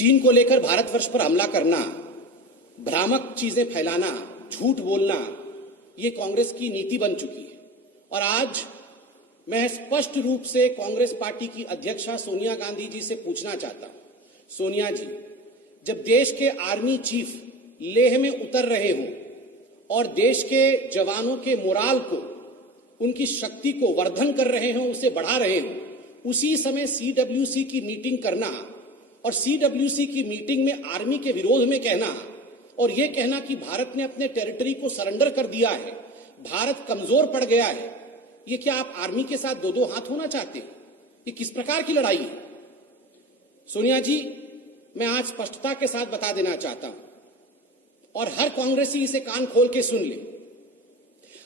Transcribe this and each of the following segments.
चीन को लेकर भारतवर्ष पर हमला करना, भ्रामक चीजें फैलाना, झूठ बोलना, ये कांग्रेस की नीति बन चुकी है। और आज मैं स्पष्ट रूप से कांग्रेस पार्टी की अध्यक्षा सोनिया गांधी जी से पूछना चाहता हूं, सोनिया जी, जब देश के आर्मी चीफ लेह में उतर रहे हों और देश के जवानों के मोराल को, उनकी शक्ति को वर्धन कर रहे हों, उसे बढ़ा रहे हों, उसी समय सीडब्ल्यूसी की मीटिंग करना और सीडब्ल्यूसी की मीटिंग में आर्मी के विरोध में कहना और यह कहना कि भारत ने अपने टेरिटरी को सरेंडर कर दिया है, भारत कमजोर पड़ गया है, ये क्या आप आर्मी के साथ दो दो हाथ होना चाहते हैं? ये किस प्रकार की लड़ाई है? सोनिया जी, मैं आज स्पष्टता के साथ बता देना चाहता हूं और हर कांग्रेसी इसे कान खोल के सुन ले,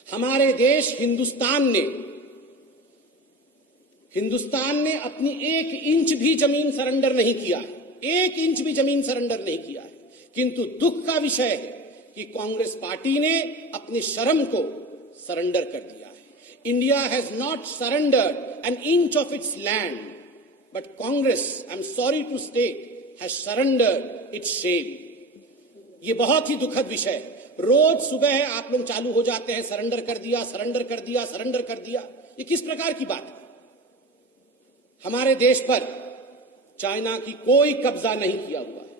हमारे देश हिंदुस्तान ने अपनी 1 इंच भी जमीन सरेंडर नहीं किया है, 1 इंच भी जमीन सरेंडर नहीं किया है। किंतु दुख का विषय है कि कांग्रेस पार्टी ने अपनी शर्म को सरेंडर कर दिया है। India has not surrendered an inch of its land, but Congress, I am sorry to state, has surrendered its shame. ये बहुत ही दुखद विषय है। रोज सुबह आप लोग चालू हो जाते हैं, सरेंडर कर दिया, सरेंडर कर दिया, सरेंडर कर दिया। ये किस प्रकार की बात है? हमारे देश पर चाइना की कोई कब्जा नहीं किया हुआ है।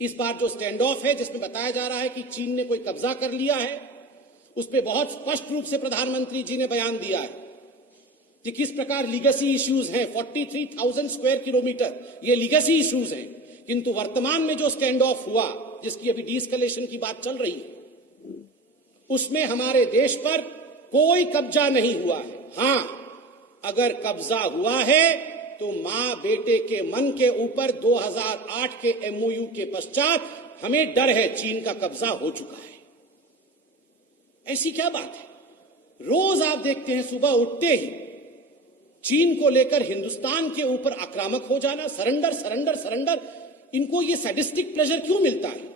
इस बार जो स्टैंड ऑफ है, जिसमें बताया जा रहा है कि चीन ने कोई कब्जा कर लिया है, उस पर बहुत स्पष्ट रूप से प्रधानमंत्री जी ने बयान दिया है कि किस प्रकार लीगेसी इश्यूज हैं। 43,000 स्क्वायर किलोमीटर ये लीगेसी इश्यूज हैं। किंतु वर्तमान में जो स्टैंड ऑफ हुआ, जिसकी अभी डीएस्केलेशन की बात चल रही है, उसमें हमारे देश पर कोई कब्जा नहीं हुआ है। हां, अगर कब्जा हुआ है तो मां बेटे के मन के ऊपर 2008 के एमओयू के पश्चात हमें डर है, चीन का कब्जा हो चुका है। ऐसी क्या बात है? रोज आप देखते हैं सुबह उठते ही चीन को लेकर हिंदुस्तान के ऊपर आक्रामक हो जाना, सरेंडर सरेंडर सरेंडर। इनको ये सैडिस्टिक प्लेजर क्यों मिलता है?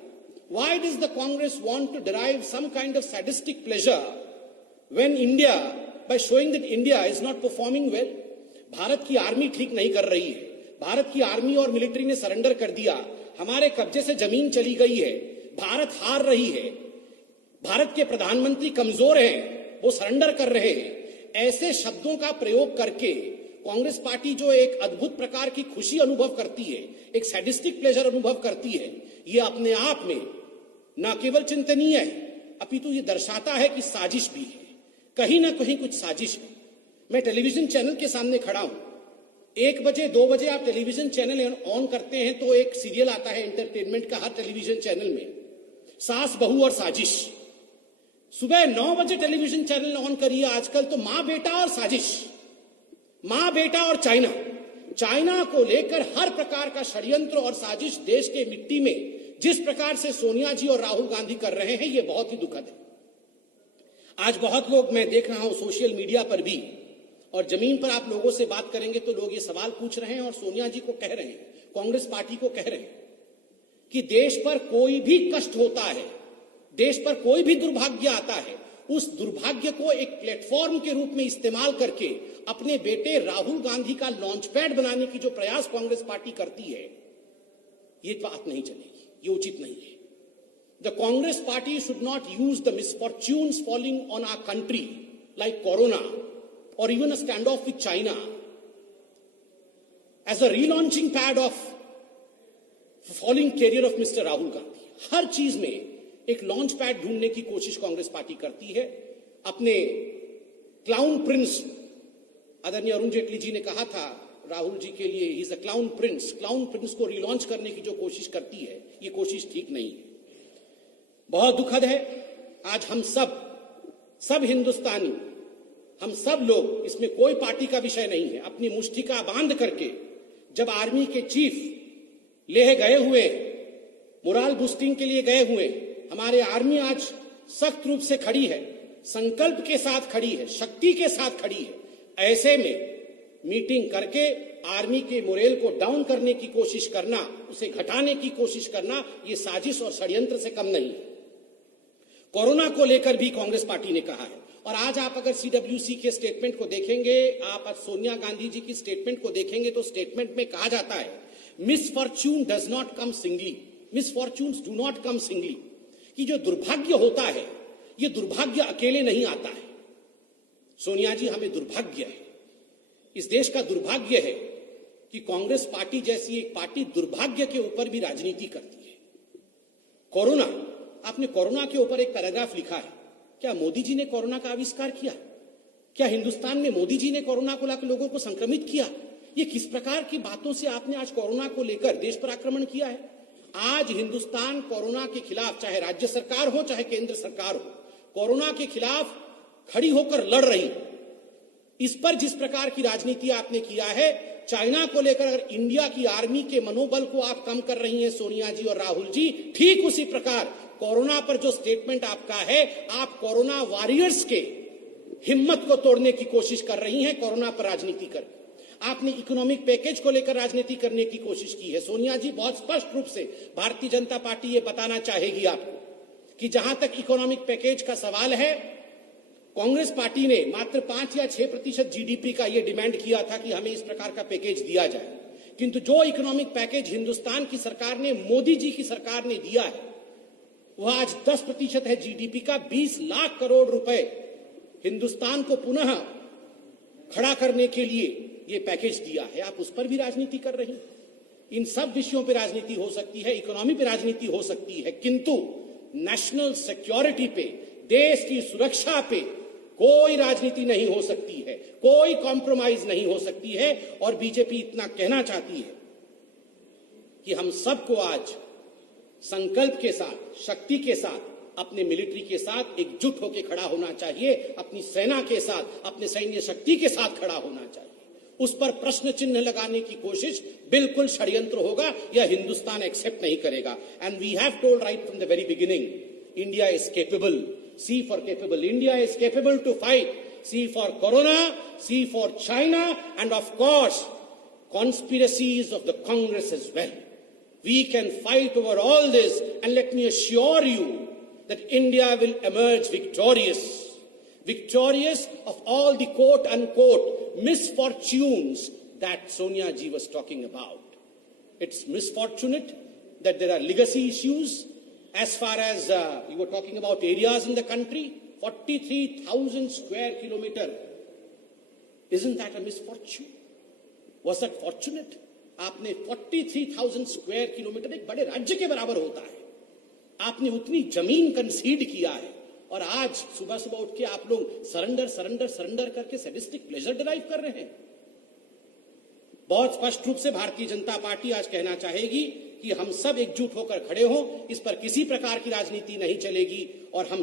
Why does the Congress want to derive some kind of sadistic pleasure when India, by showing that India is not performing well? Bharat की आर्मी ठीक नहीं कर रही है, भारत की आर्मी और मिलिट्री ने सरेंडर कर दिया, हमारे कब्जे से जमीन चली गई है, भारत हार रही है, भारत के प्रधानमंत्री कमजोर हैं, वो सरेंडर कर रहे हैं। ऐसे शब्दों का प्रयोग करके कांग्रेस पार्टी जो एक अद्भुत प्रकार की खुशी अनुभव करती है, एक सैडिस्टिक प्लेजर अनुभव करती है, ये अपने आप में न केवल चिंतनीय है, अपितु ये दर्शाता है कि साजिश भी है, कहीं ना कहीं कुछ साजिश है। मैं टेलीविजन चैनल के सामने खड़ा हूं, 1 बजे 2 बजे आप टेलीविजन चैनल ऑन करते हैं तो एक सीरियल आता है एंटरटेनमेंट का हर टेलीविजन चैनल में, सास बहू और साजिश। सुबह 9 बजे टेलीविजन चैनल ऑन करिए आजकल तो मां बेटा और साजिश, मां बेटा और चाइना को लेकर हर प्रकार का षड्यंत्र और साजिश देश के मिट्टी में जिस प्रकार से सोनिया जी और राहुल गांधी कर रहे हैं, ये बहुत ही दुखद है। आज बहुत लोग, मैं देख रहा हूं सोशल मीडिया पर भी और जमीन पर आप लोगों से बात करेंगे तो लोग ये सवाल पूछ रहे हैं और सोनिया जी को कह रहे हैं, कांग्रेस पार्टी को कह रहे हैं कि देश पर कोई भी कष्ट होता है, देश पर कोई भी दुर्भाग्य आता है, उस दुर्भाग्य को एक प्लेटफॉर्म के रूप में इस्तेमाल करके अपने बेटे राहुल गांधी का लॉन्च पैड बनाने की जो प्रयास कांग्रेस पार्टी करती है, ये बात नहीं चलेगी, ये उचित नहीं है। The Congress party should not use the misfortunes falling on our country like corona or even a standoff with China as a relaunching pad of falling career of Mr. Rahul Gandhi. हर चीज में एक लॉन्च पैड ढूंढने की कोशिश Congress party करती है। अपने clown Prince, आदरणीय अरुण जेटली जी ने कहा था राहुल जी के लिए, he is a clown Prince को रिलॉन्च करने की जो कोशिश करती है, ये कोशिश ठीक नहीं है। बहुत दुखद है। आज हम सब हिंदुस्तानी, हम सब लोग, इसमें कोई पार्टी का विषय नहीं है, अपनी मुष्टिका बांध करके जब आर्मी के चीफ लेह गए हुए, मोराल बूस्टिंग के लिए गए हुए, हमारे आर्मी आज सख्त रूप से खड़ी है, संकल्प के साथ खड़ी है, शक्ति के साथ खड़ी है। ऐसे में मीटिंग करके आर्मी के मोरेल को डाउन करने की कोशिश करना, उसे घटाने की कोशिश करना, ये साजिश और षड्यंत्र से कम नहीं है। कोरोना को लेकर भी कांग्रेस पार्टी ने कहा है, और आज आप अगर सीडब्ल्यूसी के स्टेटमेंट को देखेंगे, आप आज सोनिया गांधी जी की स्टेटमेंट को देखेंगे तो स्टेटमेंट में कहा जाता है misfortune does not come singly, misfortunes do not come singly, कि जो दुर्भाग्य होता है ये दुर्भाग्य अकेले नहीं आता है। सोनिया जी, हमें दुर्भाग्य है, इस देश का दुर्भाग्य है कि कांग्रेस पार्टी जैसी एक पार्टी दुर्भाग्य के ऊपर भी राजनीति करती है। कोरोना, आपने कोरोना के ऊपर एक पैराग्राफ लिखा है। क्या मोदी जी ने कोरोना का आविष्कार किया? क्या हिंदुस्तान में मोदी जी ने कोरोना को लाकर लोगों को संक्रमित किया? ये किस प्रकार की बातों से आपने आज कोरोना को लेकर देश पर आक्रमण किया है? आज हिंदुस्तान कोरोना के खिलाफ, चाहे राज्य सरकार हो चाहे केंद्र सरकार हो, कोरोना के खिलाफ खड़ी होकर लड़ रही। इस पर जिस प्रकार की राजनीति आपने किया है, चाइना को लेकर अगर इंडिया की आर्मी के मनोबल को आप कम कर रही हैं सोनिया जी और राहुल जी, ठीक उसी प्रकार कोरोना पर जो स्टेटमेंट आपका है, आप कोरोना वॉरियर्स के हिम्मत को तोड़ने की कोशिश कर रही हैं कोरोना पर राजनीति कर। आपने इकोनॉमिक पैकेज को लेकर राजनीति करने की कोशिश की है। सोनिया जी, बहुत स्पष्ट रूप से भारतीय जनता पार्टी ये बताना चाहेगी आपको कि जहां तक इकोनॉमिक पैकेज का सवाल है, कांग्रेस पार्टी ने मात्र 5 या 6% जीडीपी का यह डिमांड किया था कि हमें इस प्रकार का पैकेज दिया जाए, किंतु जो इकोनॉमिक पैकेज हिंदुस्तान की सरकार ने, मोदी जी की सरकार ने दिया है, वह आज 10% है जीडीपी का। 20 लाख करोड़ रुपए हिंदुस्तान को पुनः खड़ा करने के लिए ये पैकेज दिया है। आप उस पर भी राजनीति कर रही हैं। इन सब विषयों पर राजनीति हो सकती है, इकोनॉमी पे राजनीति हो सकती है, किंतु नेशनल सिक्योरिटी पे, देश की सुरक्षा पे कोई राजनीति नहीं हो सकती है, कोई कॉम्प्रोमाइज नहीं हो सकती है। और बीजेपी इतना कहना चाहती है कि हम सबको आज संकल्प के साथ, शक्ति के साथ, अपने मिलिट्री के साथ एकजुट होकर खड़ा होना चाहिए, अपनी सेना के साथ, अपने सैन्य शक्ति के साथ खड़ा होना चाहिए। उस पर प्रश्न चिन्ह लगाने की कोशिश बिल्कुल षड्यंत्र होगा, यह हिंदुस्तान एक्सेप्ट नहीं करेगा। And we have told right from the very beginning, India is capable, C for capable. India is capable to fight. C for Corona, C for China, and of course, conspiracies of the Congress as well. We can fight over all this, and let me assure you that India will emerge victorious. Victorious of all the quote unquote misfortunes that Sonia ji was talking about. It's misfortunate that there are legacy issues. As far as you were talking about areas in the country, 43,000 square kilometer. Isn't that a misfortune? Was that fortunate? आपने 43,000 square kilometre, एक बड़े राज्य के बराबर होता है, आपने उतनी जमीन कंसीड किया है, और आज सुबह सुबह उठ के आप लोग सरेंडर करके सैडिस्टिक प्लेजर डिराइव कर रहे हैं। बहुत स्पष्ट रूप से भारतीय जनता पार्टी आज कहना चाहेगी कि हम सब एकजुट होकर खड़े हों, इस पर किसी प्रकार की राजनीति नहीं चलेगी और हम